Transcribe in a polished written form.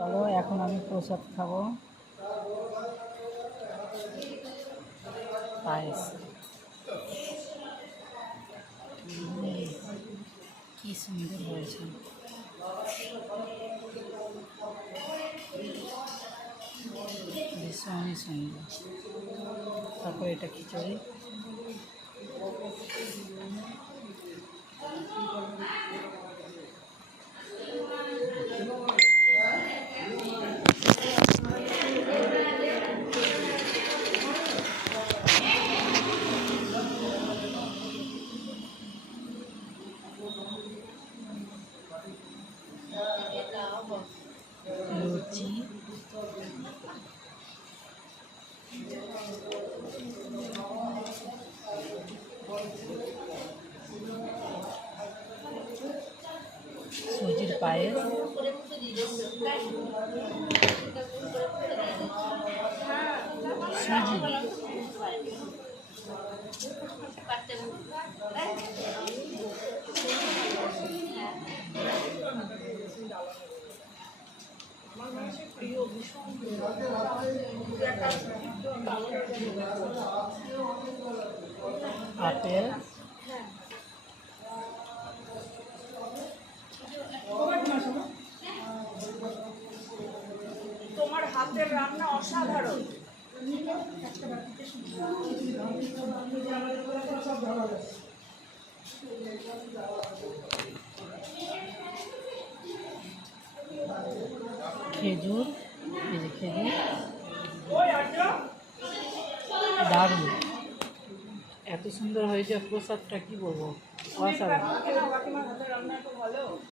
চলো এখন আমি প্রসাদ খাবো। পায়েস কি সুন্দর হয়েছে, ভীষণই সুন্দর। তারপর এটা খিচুড়ি, লুচি, সুজির পায়েস, সুজি, আপেল, তোমার হাতের রান্না অসাধারণ। খেজুর, এই যে খেজুর, দারুণ, এত সুন্দর হয়েছে প্রসাদটা, কি বলবো, অসাধারণ।